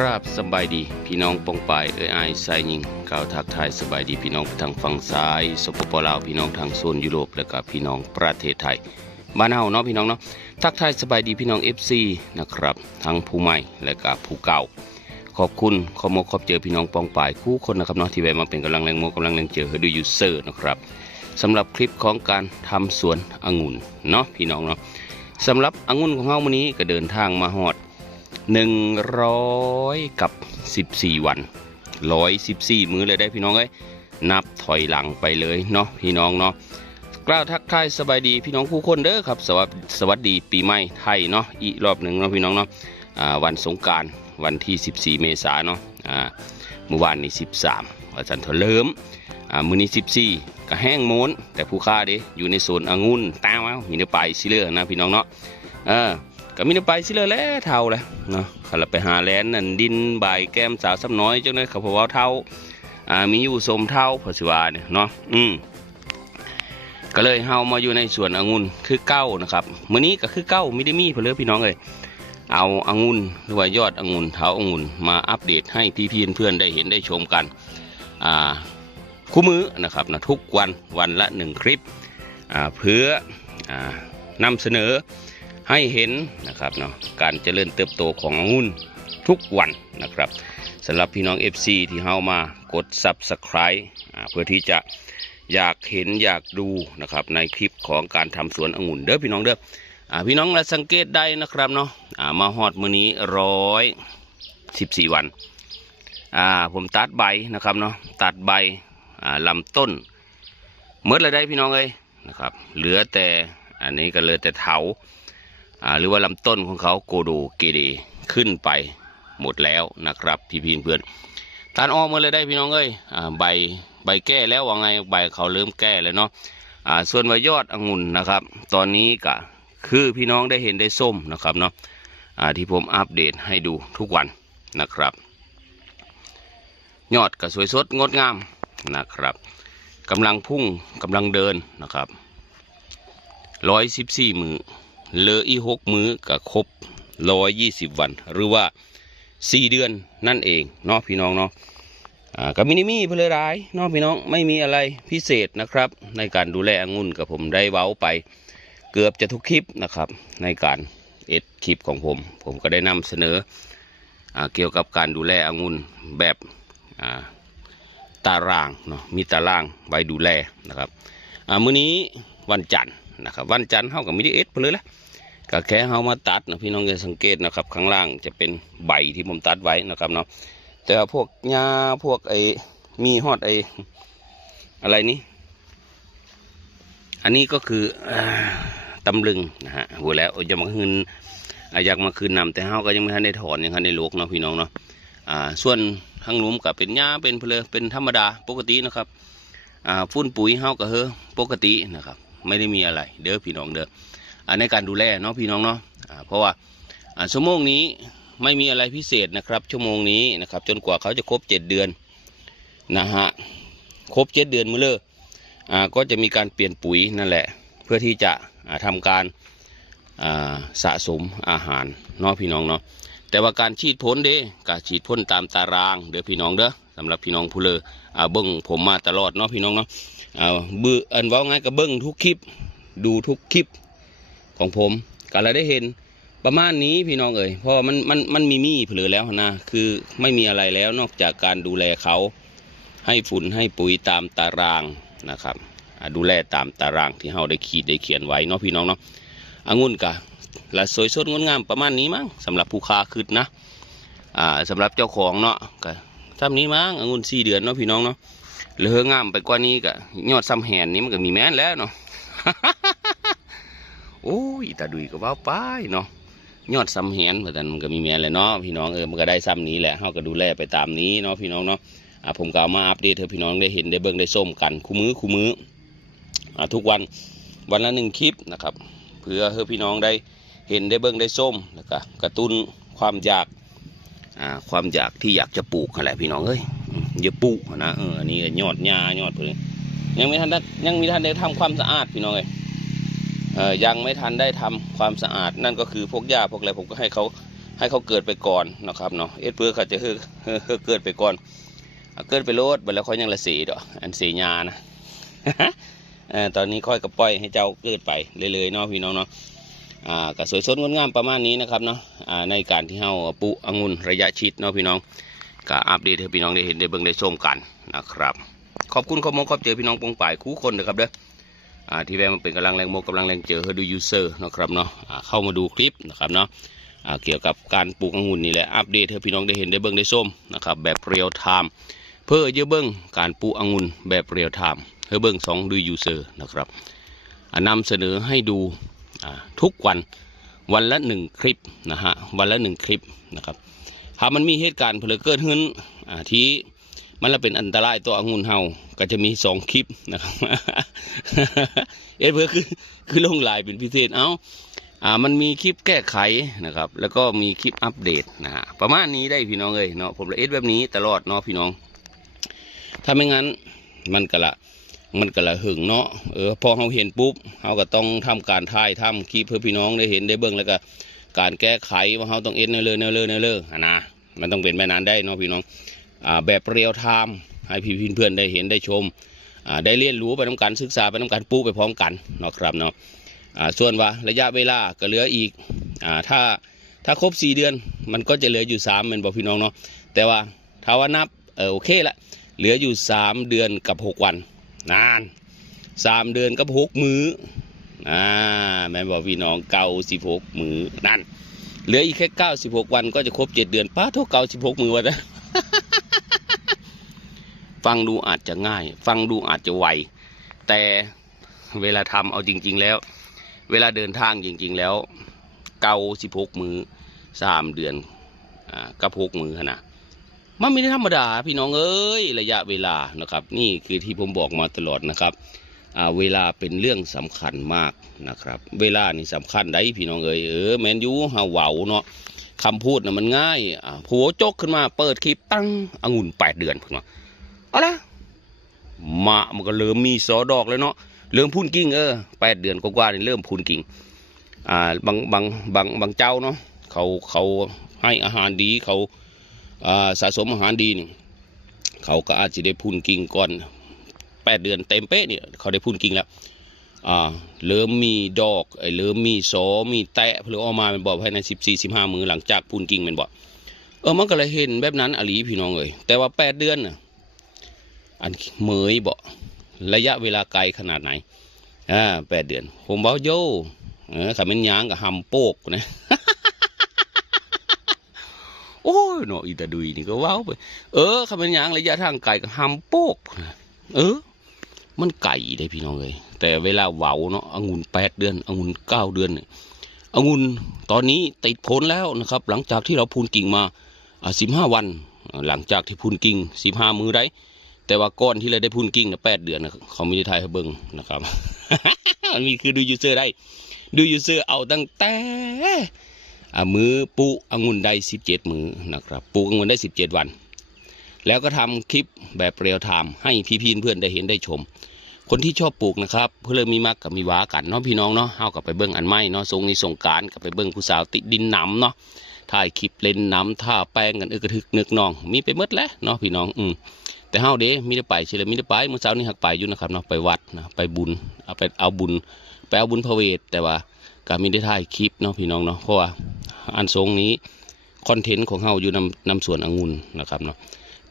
รับสบายดีพี่น้องปองปายเอ้ยอายสายยิงกล่าวทักทายสบายดีพี่น้องทางฝั่งซ้ายสปปลาวพี่น้องทางโซนยุโรปและก็พี่น้องประเทศไทยบ้านเฮาเนาะพี่น้องเนาะทักทายสบายดีพี่น้อง FC นะครับทั้งผู้ใหม่และก็ผู้เก่า ขอบคุณขอมกขอบเจอพี่น้องปองปายคู่คนนะครับเนาะที่แวะมาเป็นกำลังแรงโมกำลังแรงเจอให้ดูยูเซอร์นะครับสำหรับคลิปของการทำสวนองุ่นเนาะพี่น้องเนาะสำหรับองุ่นของเฮามื้อนี้ก็เดินทางมาฮอด หนึ่งร้อยกับสิบสี่วันร้อยสิบสี่มื้อเลยได้พี่น้องเอ้ยนับถอยหลังไปเลยเนาะพี่น้องเนาะกล่าวทักทายสบายดีพี่น้องผู้คนเด้อครับสวัสดีสวัสดีปีใหม่ไทยเนาะอีกรอบหนึ่งเนาะพี่น้องเนาะวันสงการวันที่ 14 เมษายนเนาะเมื่อวานนี้ 13วันจันทร์เริ่มมื้อนี้14ก็แห้งโมนแต่ผู้ค้าเด้อยู่ในโซนองุ่นตามเอามีเนื้อไปสิเลือนะพี่น้องเนาะเออ ก็มีนไปสิเลยแล้วเท่าเลยเนาะขันไปหาแลนนั่นดินใบแก้มสาวซ้ำน้อยจังเลยขาบอกว่าเท่าอ่ามีอยู่สมเท่าพอสิวาเนี่ยเนาะอืมก็เลยเฮามาอยู่ในสวนองุ่นคือเก้านะครับมื้อนี้ก็คือเก้าไม่ได้มีเพื่อพี่น้องเลยเอาองุ่นหรือว่ายอดองุ่นเท้าองุ่นมาอัปเดตให้พี่ๆเพื่อนได้เห็นได้ชมกันอ่าคู่มือนะครับนะทุกวันวันละหนึ่งคลิปอ่าเพื่ออ่านำเสนอ ให้เห็นนะครับเนาะการเจริญเติบโตขององุ่นทุกวันนะครับสำหรับพี่น้อง FC ที่เข้ามากด Subscribe เพื่อที่จะอยากเห็นอยากดูนะครับในคลิปของการทำสวนองุ่นเด้อพี่น้องเด้ออพี่น้องละสังเกตได้นะครับเนาะมาฮอดมือนี้ร้อยสิบสี่วันผมตัดใบนะครับเนาะตัดใบลำต้นเมื่อไรได้พี่น้องเอ้ยนะครับ เหลือแต่อันนี้ก็เหลือแต่เถา หรือว่าลำต้นของเขาโกโดเกเดขึ้นไปหมดแล้วนะครับพี่พีเพื่อนตานออกมาเลยได้พี่น้องเอ้ยใบใบแก้แล้วว่าไงใบเขาเริ่มแก้แล้วเนาะส่วนใบยอดองุ่นนะครับ ตอนนี้ก็คือพี่น้องได้เห็นได้ส้มนะครับเนาะที่ผมอัปเดตให้ดูทุกวันนะครับ ยอดก็สวยสดงดงามนะครับกำลังพุ่งกำลังเดินนะครับร้อยสิบสี่มือ เหลืออีหกมื้อก็ครบร้อยยี่สิบวัน หรือว่าสี่เดือนนั่นเองเนาะพี่น้องเนาะกับมินิมี่เพลรายเนาะพี่น้องไม่มีอะไรพิเศษนะครับ ในการดูแลองุ่นกับผมได้เว้าไป เกือบจะทุกคลิปนะครับ ในการเอ็ดคลิปของผม ผมก็ได้นำเสนออเกี่ยวกับการดูแลองุ่นแบบตารางเนาะมีตารางไว้ดูแลนะครับมื้อนี้วันจันทร์ นะครับวันจันทร์เฮากับมินิเอ็ดเพลเลยละก็แค่เฮามาตัดนะพี่น้องจะสังเกตนะครับ ข้างล่างจะเป็นใบที่ผมตัดไว้นะครับเนาะแต่ว่าพวกหญ้าพวกไอ้มีฮอดไอ้อะไรนี่อันนี้ก็คือตำลึงนะฮะหัวแล้วจะมาคืนอยากมาคืนนำแต่เฮาก็ยังไม่ทันได้ถอนยังทันได้ลกเนาะพี่น้องเนาะอ่าส่วนทางหลุมก็เป็นหญ้าเป็นเพลเป็นธรรมดาปกตินะครับอ่าฟุ้นปุ๋ยเฮาก็เฮอปกตินะครับ ไม่ได้มีอะไร เด้อพี่น้องเด้ออ่าในการดูแลเนาะพี่น้องเนาะเพราะว่าชั่วโมงนี้ไม่มีอะไรพิเศษนะครับ ชั่วโมงนี้นะครับ จนกว่าเขาจะครบเจ็ดเดือนนะฮะครบเจ็ดเดือนมือเลออ่าก็จะมีการเปลี่ยนปุ๋ยนั่นแหละ เพื่อที่จะอ่าทำการสะสมอาหารเนาะพี่น้องเนาะแต่ว่าการฉีดพ่นเด้การฉีดพ่นตามตารางเด้อพี่น้องเด้อ สำหรับพี่น้องผู้เลออ่าเบิ้งผมมาตลอดเนาะพี่น้องเนาะอ่าเบื่ออันว่าไงก็เบิ้งทุกคลิป ดูทุกคลิปของผมก็เราได้เห็นประมาณนี้พี่น้องเอ๋ยเพราะว่ามันมันมันมีมีเผลอแล้วนะคือไม่มีอะไรแล้วนอกจากการดูแลเขาให้ฝุ่นให้ปุ๋ยตามตารางนะครับดูแลตามตารางที่เราได้ขีดได้เขียนไว้เนาะพี่น้องเนาะองุ่นกะละสวยสดงดงามประมาณนี้มั้งสำหรับผู้ค้าคืดนะอ่าสำหรับเจ้าของเนาะก็ ทำนี้มั้งองุ่นสี่เดือนเนาะพี่น้องเนาะเหลืองามไปกว่านี้ก็ยอดซ้ำแหนนี้มันก็มีแม้นแล้วเนาะโอ้ยตาดุยก็ว่าไปเนาะยอดซ้ำแหนเหมือนกันมันก็มีแม่นแหละเนาะพี่น้องเออมันก็ได้ซ้ำนี้แหละเฮาก็ดูแลไปตามนี้เนาะพี่น้องเนาะอ่าผมก็เอามาอัปเดตให้พี่น้องได้เห็นได้เบิ่งได้ส้มกันคู่มือคู่มืออ่าทุกวันวันละหนึ่งคลิปนะครับเพื่อให้พี่น้องได้เห็นได้เบิ่งได้ส้มแล้วก็กระตุ้นความอยาก ความอยากที่อยากจะปลูกนั่นแหละพี่น้องเอ้ยอืมอย่าปลูกนะเอออันนี้ยอดหญ้ายอดเพิ่นยังไม่ทันได้ยังมีทันได้ทำความสะอาดพี่น้องเอ้ยยังไม่ทันได้ทำความสะอาดนั่นก็คือพวกหญ้าพวกอะไรผมก็ให้เขาให้เขาเกิดไปก่อนนะครับเนาะเอ็ดเพื่อเขาจะเฮ้อเฮ้อเกิดไปก่อนเกิดไปโลดไปแล้วเขายังละสีดอกอันสีหญานะตอนนี้ค่อยกระปล่อยให้เจ้าเกิดไปเลยๆเนาะพี่น้องเนาะ อ่าก็สวยสดงดงามประมาณนี้นะครับเนาะอ่าในการที่เฮาปลูกองุ่นระยะชิดเนาะพี่น้องก็อัปเดตให้พี่น้องได้เห็นได้เบิ่งได้ชมกันนะครับ ขอบคุณขอบมงขอบเจอพี่น้องปงป่ายคู่คนนะครับเด้ออ่าที่แวะมาเป็นกำลังแรงโมกำลังแรงเจอเฮอดูยูเซอร์นะครับเนาะอ่าเข้ามาดูคลิปนะครับเนาะอ่าเกี่ยวกับการปลูกองุ่นนี่แหละอัปเดตให้พี่น้องได้เห็นได้เบิ่งได้ชมนะครับแบบเรียลไทม์เพื่อเยอะเบิ่งการปลูกองุ่นแบบเรียลไทม์เฮอเบิ่งสองดูยูเซอร์นะครับอ่านำเสนอให้ดู ทุกวันวันละหนึ่งคลิปนะฮะวันละหนึ่งคลิปนะครับถ้ามันมีเหตุการณ์เพลเกิดขึ้นที่มันละเป็นอันตรายตัวองุ่นเฮาก็จะมีสองคลิปนะครับเอ็ดเพื่อคือคือลงลายเป็นพิเศษเอาอ่ามันมีคลิปแก้ไขนะครับ แล้วก็มีคลิปอัปเดตนะฮะประมาณนี้ได้พี่น้องเลยเนาะผมละเอ็ดแบบนี้ตลอดเนาะพี่น้อง ถ้าไม่งั้นมันก็ละ มันก็ละหึงเนาะเออพอเราเห็นปุ๊บเราก็ต้องทำการถ่ายทำคลิปเพื่อพี่น้องได้เห็นได้เบิ่งแล้วก็การแก้ไขว่าเราต้องเอ็ดเนอเลยเนอเลยเนอเลยนะมันต้องเป็นแบบนั้นได้เนาะพี่น้องอ่าแบบเรียลไทม์ให้พี่เพื่อนได้เห็นได้ชมอ่าได้เรียนรู้ไปน้ำการศึกษาไปน้ำการปูไปพร้อมกันเนาะครับเนาะอ่าส่วนว่าระยะเวลาก็เหลืออีกอ่าถ้าถ้าครบ 4 เดือนมันก็จะเหลืออยู่3เป็นบอกพี่น้องเนาะแต่ว่าถ้าว่านับเออโอเคละเหลืออยู่ 3 เดือนกับ 6 วัน นาน3เดือนกับ6มื้ออ่าแม่บอกพี่น้องเก่า16มื้อนั่นเหลืออีกแค่96วันก็จะครบ7เดือนป้าเท่าเก่า16มื้อวะนะฟังดูอาจจะง่าย ฟังดูอาจจะไวแต่เวลาทำเอาจริง ๆ แล้ว เวลาเดินทางจริง ๆ แล้ว เกาสิบหกมือสามเดือนอ่ากับหกมือนะ มันไม่ได้ธรรมดาพี่น้องเอ้ยระยะเวลานะครับ นี่คือที่ผมบอกมาตลอดนะครับเวลาเป็นเรื่องสำคัญมากนะครับ เวลานี่สำคัญได้พี่น้องเอ้ยเออแมนยูฮาเวาเนาะคำพูดนะมันง่ายผัวโจกขึ้นมาเปิดคลิปตั้งองุ่นแปดเดือนพุ่นว่าเอาละมะมันก็เริ่มมีสอดอกแล้วเนาะเริ่มพุ่นกิ่งเออแปดเดือนกว่าๆนี่เริ่มพุ่นกิ่งอ่าบางบางบางบางเจ้าเนาะเขาเขาให้อาหารดีเขา สะสมอาหารดีนี่เขาก็อาจจะได้พุ่นกิ่งก่อนแปดเดือนเต็มเป๊ะเนี่ยเขาได้พุ่นกิ่งแล้วเริ่มมีดอกไอ้เริ่มมีสมีแตะเพื่อออกมาเป็นบ่อภายในสิบสี่สิบห้ามือหลังจากพุ่นกิ่งเป็นบ่อเออมันก็เลยเห็นแบบนั้นอลีพี่น้องเอ้ยแต่ว่าแปดเดือนน่ะอันเมยบ่ระยะเวลาไกลขนาดไหนอ่าแปดเดือน ผมเว้าโยเออขับเป็นยางกับหำโปกนะ โอ้ยเนาะอีตาดุยนี่ก็ว้าวไปเออขับเป็นยางระยะทางไกลกับหำโปกเออ มันไก่ได้พี่น้องเลยแต่เวลาเว้าเนาะองุ่นแปดเดือนองุ่นเก้าเดือนเนี่ยองุ่นตอนนี้ติดผลแล้วนะครับ หลังจากที่เราพูนกิ่งมาสิบห้าวัน หลังจากที่พูนกิ่งสิบห้ามือได้แต่ว่าก้อนที่เราได้พุ่นกิ้งนะแปดเดือนนะเขาไม่ได้ทายให้เบิ้งนะครับมันมีคือดูยูเซอร์ได้ ดูยูเซอร์เอาตั้งแต่ มือปลูกองุ่นได้สิบเจ็ดมือนะครับปลูกองุ่นได้สิบเจ็ดวัน แล้วก็ทำคลิปแบบเรียลไทม์ให้พี่ๆเพื่อนได้เห็นได้ชม คนที่ชอบปลูกนะครับเพื่อเลยมีมักกับมีหวากันเนาะพี่น้องเนาะเฮากับไปเบิ้งอันไม้เนาะทรงนี้สงการกับไปเบิ้งผู้สาวติดดินหนำเนาะถ่ายคลิปเล่นน้ำท่าแป้งกันเออกระทึกนึกนอง มีไปมดแล้วเนาะพี่น้องอืมแต่เฮาเด้มีได้ไปเฉลยมีได้ไปเมื่อเช้านี้หักไปอยู่นะครับเนาะไปวัดนะไปบุญเอาไปเอาบุญไปเอาบุญพระเวทแต่ว่า ก็มีได้ถ่ายคลิปเนาะพี่น้องเนาะเพราะว่าอันทรงนี้คอนเทนต์ของเฮาอยู่นำนำสวนองุ่นนะครับเนาะ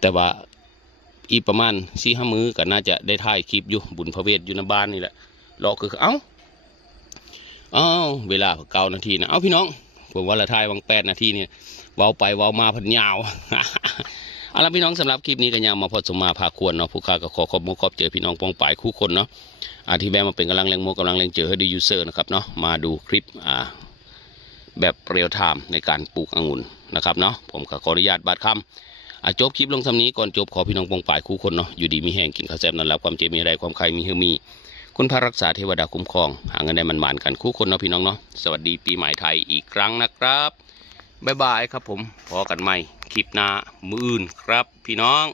แต่ว่าอีประมาณสี่ห้ามือก็น่าจะได้ถ่ายคลิปอยู่บุญพระเวทอยู่ในบ้านนี่แหละรอคือเอ้าเอ้าเวลาเก้านาทีนะเอ้าพี่น้องผมว่าละถ่ายวังแปดนาทีเนี่ยเว้าไปเว้ามาพันยาวเอาละพี่น้องสำหรับคลิปนี้กันยาวมาพอสมมาพาควรเนาะผู้ค้าก็ขอขอบมุกขอบเจอพี่น้องปองป่ายคู่คนเนาะ ที่แวะมาเป็นกำลังแรงโมกำลังแรงเจอให้ดูยูเซอร์นะครับเนาะมาดูคลิปอ่าแบบเรียลไทม์ในการปลูกองุ่นนะครับเนาะผมขออนุญาตบัดคำอะจบคลิปลงสำนี้ก่อนจบขอพี่น้องปองป่ายคู่คนเนาะอยู่ดีมีแห้งกินข้าวแซ่บนอนหลับความเจ็บมีอะไรความใครมีเฮอมี คุณพระรักษาเทวดาคุ้มครอง หาเงินได้มันหมานกันคู่คนเนาะพี่น้องเนาะสวัสดีปีใหม่ไทยอีกครั้งนะครับบ๊ายบายครับผมพอกันใหม่คลิปหน้ามืออื่นครับพี่น้อง